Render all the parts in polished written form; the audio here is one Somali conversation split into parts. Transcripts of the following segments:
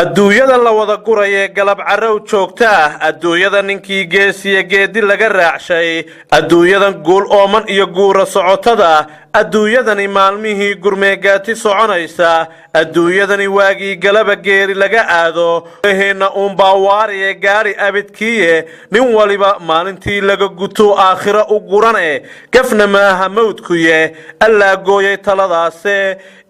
adduunyada la wada guraya galab carow joogta ah adduunyada ninkii geesiya geedi laga raacshay adduunyadan guul ooman iyo guura socotada adduunyadani maalmihii gurmeegaati soconaysa adduunyadani waagii galaba geeri laga aado heena uunbaa waariye gaari abidkiiye nin waliba maalintii laga guto aakhiro u guran gafna maaha mawdkuye allaa gooyay taladaase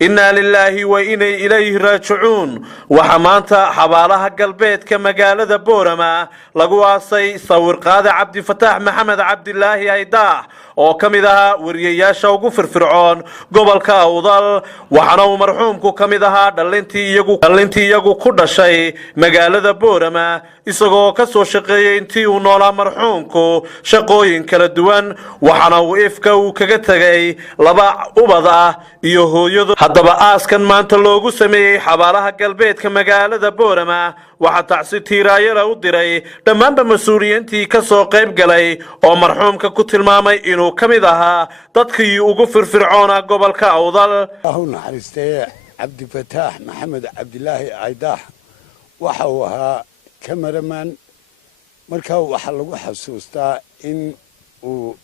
inna lilaahi wa inay ilayhi raajicuun waxa maanta xabaalaha galbeedka magaalada Boorama lagu aasay sawir-qaade Cabdifataax Maxamed Cabdilaahi Aydaah oo kamid ahaa wariyeyaasha ugu firfircoon gobolka Awdal waxaana uu marxuumku kamid ahaa dhalintii iyagu ku dhashay magaalada Boorama isagoo ka soo shaqeeyay intii uu noolaa marxuumku shaqooyin kala duwan waxaana uu ifka uu kaga tagay laba ubad ah iyo hooyadu haddaba aaskan maanta loogu sameeyay xabaalaha galbeedka magaalada Boorama waxa tacsi tiiraayada u diray dhammaanba mas'uuliyiintii ka soo qayb galay oo marxuumka ku tilmaamay inuu kamid ahaa dadkii ugu firfircoona gobolka Awdal naxariistay Cabdifataax Maxamed Cabdilaahi Aydaah waxa uu ahaa cameraman markaa waxa lagu xasuustaa in uu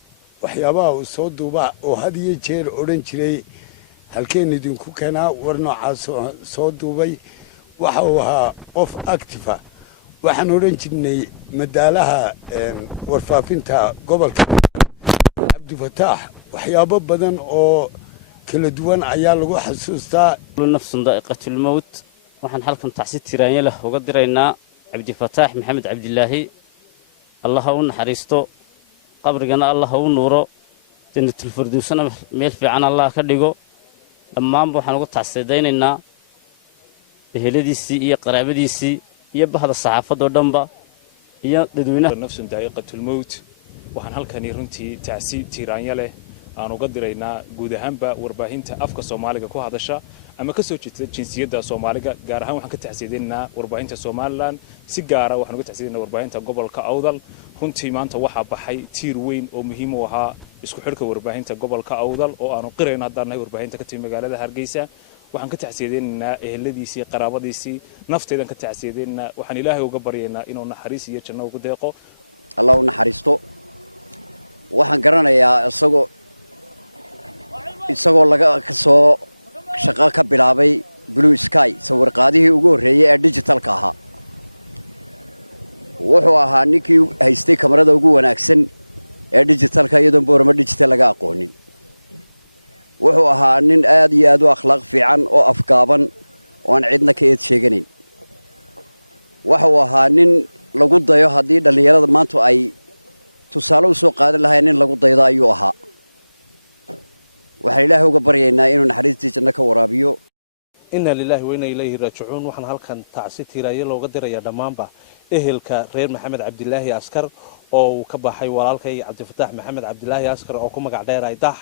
waxyaabaha uu soo duuba oo had iyo jeer oran jiray halkeen idinku keenaa war noocaas soo duubay waxa uu ahaa qof active waxaan oran jirnay madaalaha warfaafinta gobolka Cabdifataax waxyaabo badan oo kala duwan ayaa lagu xasuustaa nafsan daqiiqatul mawt waxaan halkan tacsi tiraanya leh uga diraynaa Cabdifataax Maxamed Cabdilaahi Allah u naxariisto qabrigana Allah u nuuro jannatul firdawsna meel fiican Allah ka dhigo dhammaan waxaan uga tacsiidaynaynaa eheladiisii iyo qaraabadiisii iyo bahda saxaafadda dhanba iyo dadweynaha nafsan daqiiqatul mawt waxaan halkan runtii tacsi tiraanya leh aan uga diraynaa guud ahaanba warbaahinta afka Soomaaliga ku hadasha ama ka soo jeeda jinsiyadda Soomaaliga gaar ahaan waxaan ka tacsiideynaa warbaahinta Soomaaliland si gaar ah waxaan uga tacsiideynaa warbaahinta gobolka Awdal runtii maanta waxa baxay tiir weyn oo muhiim u ahaa isku xidhka warbaahinta gobolka Awdal oo aanu qirayno haddana warbaahinta ka timid magaalada Hargeysa waxaan ka tacsiideynaa eheladiisii qaraabadiisii nafteedan ka tacsiideynaa waxaan Ilaahay uga baryaynaa inuu naxariis iyo janno ugu deeqo Allah u naxariisto waxaan garanayaa isagoo laga soo shaqo ka bilaabay Blue Sky sawir-qaadihii ugu horeeyay ee digitalka ahaa wuxuu ahaa ninkii haystay kamarada ugu wanaagsan ee digitalka iyadoo Boorama digital laga aqoonin wuxuu ahaa nin aad iyo aad u akhlaaq fiican oo afgaaban oo aan cidna ka eed sheeganayn wuxuu ahaa nin lagu dayo haddii dhalinyarada maanta ay tusaale u soo qaadan lahaayeen nin lagu daydo ayuu ahaa waxaan Ilaahay uga baryaynaa inuu naxariistiisa janno ka waraabiyo inna lillahi wa inna ilayhi raajicuun waxaan halkan tacsi tiiraaya looga dirayaa dhammaanba ehelka reer Maxamed Cabdilaahi Askar oo uu ka baxay walaalkay Cabdifataax Maxamed Cabdilaahi Askar oo ku magac dheer Aydaah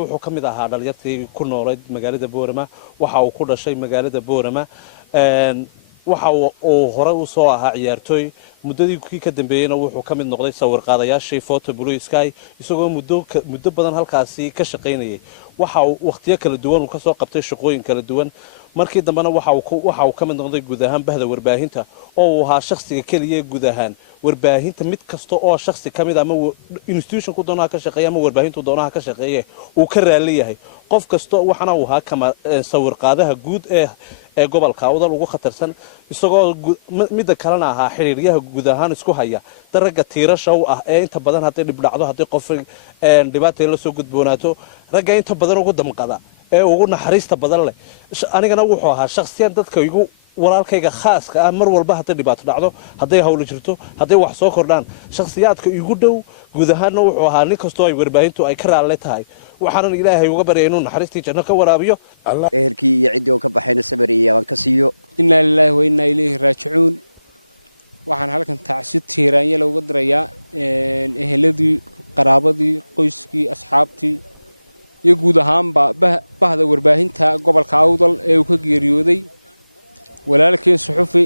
wuxuu ka mid ahaa dhalinyartii ku noolayd magaalada Boorama waxa uu ku dhashay magaalada Boorama waxa uu hore u soo ahaa ciyaartooy muddadii ka dambeeyayna wuxuu ka mid noqday sawir-qaadayaashii Photo Blue Sky isagoo muddo badan halkaasi ka shaqeynayay waxa uu waqtiyo kala duwan ka soo qabtay shaqooyin kala duwan markii dambena waxa uu ka mid noqday guud ahaan bahda warbaahinta oo uu ahaa shakhsiga kaliya guud ahaan warbaahinta mid kasta oo shakhsi kamid ama institution ku doonaha ka shaqeeya ama warbaahintu doonaha ka shaqeeya uu ka raali yahay qof kasta waxana uu ahaa kama sawir-qaadaha guud ee gobolka Awdal ugu khatarsan isagoo mid kalena ahaa xiriiryaha guud ahaan isku haya daraga tiirasha u ah ee inta badan haday dib dhacdo haday qof dhibaato la soo gudboonaato raga inta badan ugu damqada ee ugu naxariista badan leh anigana wuxuu ahaa shakhsiyan dadka igu walaalkayga khaaska ah mar walba haday dhibaato dhacdo haday hawl jirto haday wax soo kordhaan shakhsiyaadka igu dhow guud ahaan wuxuu ahaa nin kasto ay warbaahintu ay ka raali tahay waxaan Ilaahay uga baryaynaa inuu naxariistii janno ka waraabiyo ehelkii iyo cidii oo ka baxayna sabir iyo aan ka siiyo inna lillahi wa inna ilayhi raajicuun waxaan halkan tacsi tiiraanya looga dirayaa eheladii qaraabadii qoyskii asxaabtii iyo guud ahaanba bahda warbaahinta gobolka Awdal ee uu ka geeriyooday walaalkeen suxufi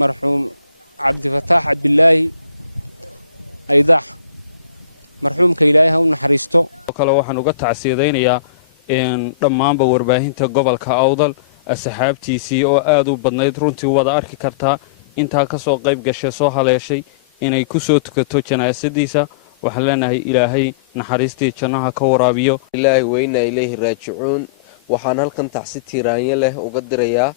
marxuum Cabdifataax Cabdilaahi Aydaah marxuumka Ilaahay ha u naxariisto kale waxaan uga tacsiidaynayaa dhammaanba warbaahinta gobolka Awdal asxaabtiisii oo aad u badnayd runtii wada arki kartaa intaa ka soo qayb gashay soo haleeshay inay ku soo tukato janaasadiisa waxaan leenahay ilaahay naxariistii jannaha ka waraabiyo ilaahi weyna ilayhi raajicuun waxaan halkan tacsi tiiraanyo leh uga dirayaa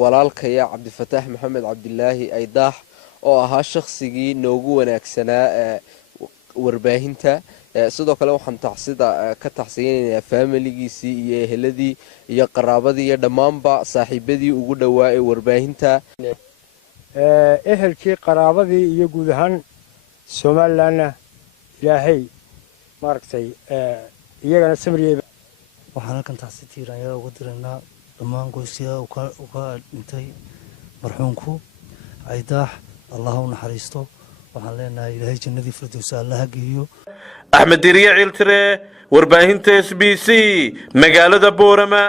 walaalkaya cabdifataax maxamed cabdilaahi aydaax oo ahaa shakhsigii noogu wanaagsanaa warbaahinta sidoo kale waxaan tacsida ka tacsiyaynayaa faamiligiisii iyo eheladii iyo qaraabadii iyo dhammaanba saaxiibadii ugu dhowaa ee warbaahinta ehelkii qaraabadii iyo guud ahaan somalilanna ilaahay maaragtay iyagana samriyey waxaan halkan tacsi tiiraanyo uga diraynaa dhammaan qoyska uga dhintay marxuumku aydaax allaha u naxariisto waxaan leenahay ilaahay jannadii firdowsa allaha geeyo axmed diriye ciltire warbaahinta SBC magaalada Boorama